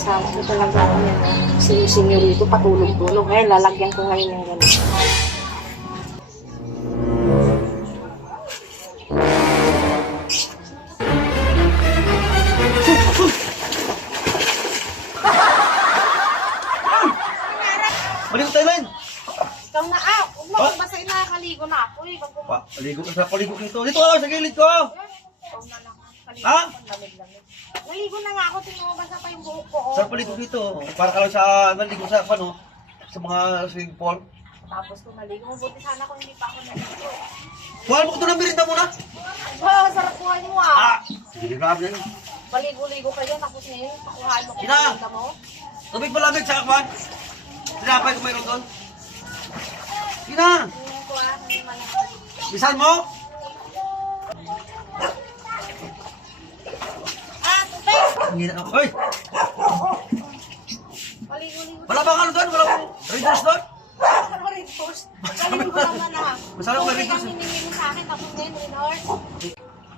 Kasama ko talaga ako yan. Si senyorito patulog-tulog. Ngayon, lalagyan ko ngayon ng gano'n. Maligo tayo, Len! Ikaw na, huwag mo kung basta inakaligo na ako. Maligo ka sa paligo dito. Dito ako, sa gilid ko! Ikaw na lang. Kaligo Ha? ko, lamig-lamig. Naligo na nga ako, tingnan mo basta pa yung buhok ko. Sa paligo dito. Para ka lang sa, maligo sa, sa mga swimming pool. Tapos kung naligo, buti sana kung hindi pa ako naligo. Kuhaan mo ko ito ng merinda muna. Sarap kuhain mo Hindi grabe yan. Maligo-ligo kayo, tapos ngayon, pakuhaan mo kung Ina! maganda mo. Tubig malamig sa akwan. Tinapay ko mayroon doon. Ina! Tingnan ko hindi malamig. Bisan mo? Tupay! Hoy! Maligo-ligo. Wala bang ano doon? Wala bang readers doon? Ano rin, post? Maligo naman Masarap ba rin, Tupay post? ang hiningi mo sa akin, tapos ngayon, Renard.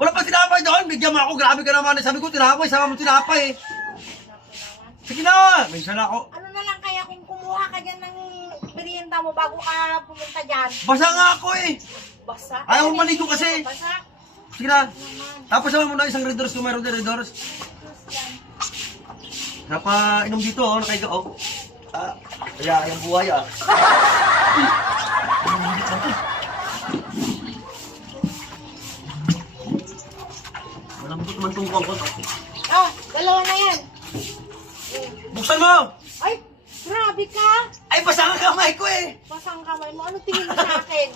Wala pa tinapay doon. Bigyan mo ako. Grabe ka naman. Sabi ko tinapay. Sama mo tinapay. Sige na. Minsan ako. Ano na lang kaya kung kumuha ka dyan ng merienda mo bago ka pumunta dyan? Basa nga ako eh. Basa? Ayaw mo maligo kasi. Basa? Sige na. Tapos naman muna isang readers kung mayroon din readers. Napa inom dito oh. Nakaiga oh. Kaya yung buhay Malambot naman itong kongkot. Dalawa na yan. Buksan mo! Ay, grabe ka. Ay, basa ang kamay ko eh! Basang kamay mo. Ano tingin mo sa akin?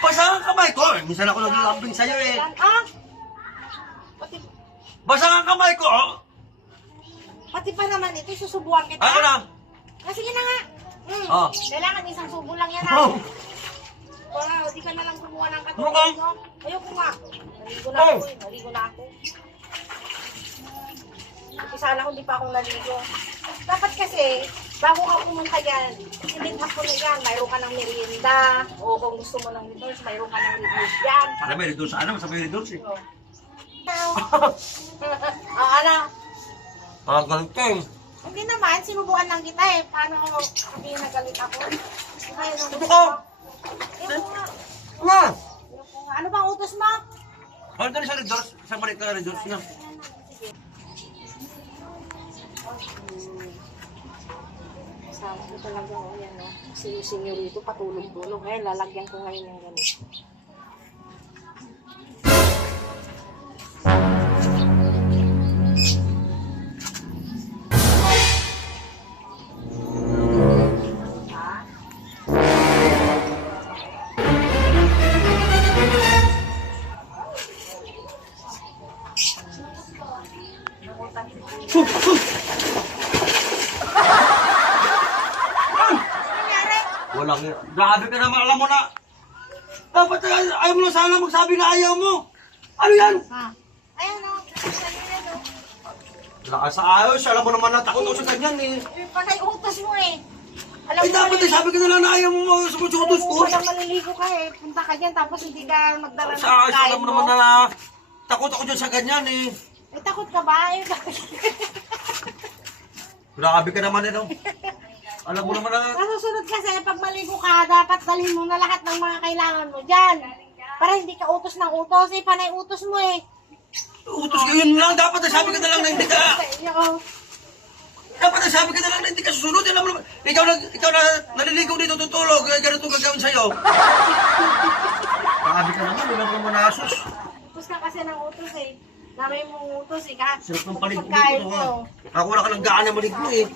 Basa ang kamay ko! Minsan ako nag-lambing sa'yo eh. Pati, Basa ang kamay ko oh! pati pa naman ito, susubuan kita. Ano na? Sige na nga. Kailangan isang subo lang yan Di ka na lang kumuha ng katulad mo. Ayoko nga. Naligo na ako Naligo na ako. Sana kung di pa akong naligo. Dapat kasi, bago ka pumunta yan, sinigmas ko na yan. Mayroon ka ng merienda. O kung gusto mo ng redoors, mayroon ka ng redoors yan. Para may redoors. Ano? Masama yung redoors eh. Ano? Galing. Hindi naman, sinubukan lang kita eh. Paano ako sabihin na galit ako? Ito ko! Ano? Ano bang utos mo? Ano doon sa redoors? Isang balik ka redoors niya. Kasama ko talaga ako yan Si senyorito patulog-tulog. Ngayon, lalagyan ko ngayon ng ganito. Wala nga. Grabe ka naman. Alam mo na. Dapat ayaw mo lang sana magsabi na ayaw mo. Ano yan? Ayan sa'yo yan Lakas sa ayos. Alam mo naman na takot ako sa ganyan eh. Panay utos mo eh. Alam Ay dapat eh. Sabi ka na lang na ayaw mo sumusutos ko. Walang maliligo ka eh. Punta ka dyan tapos hindi ka magdala ng Sa ayos. pagkain Alam mo naman na takot ako dyan sa ganyan eh. Eh, takot ka ba? Grabe ka naman eh no. Alam mo naman na. Nasusunod kasi pag maligo ka, dapat dalhin mo na lahat ng mga kailangan mo dyan. Para hindi ka utos ng utos eh. Panay utos mo eh. Utos ka yun lang. Dapat sabi ka na lang na hindi ka. Sa inyo oh. Dapat sabi ka na lang na hindi ka susunod. Alam mo naman. Ikaw na naliligaw dito tutulog. Ganito gagawin sa'yo. Grabe ka naman. Wala mo naman asos. Utos ka kasi ng utos eh. Damay mong utos eh. Sarap ng paligid Pagkain ko. mo. Ako wala ka ng gaan na maligid eh.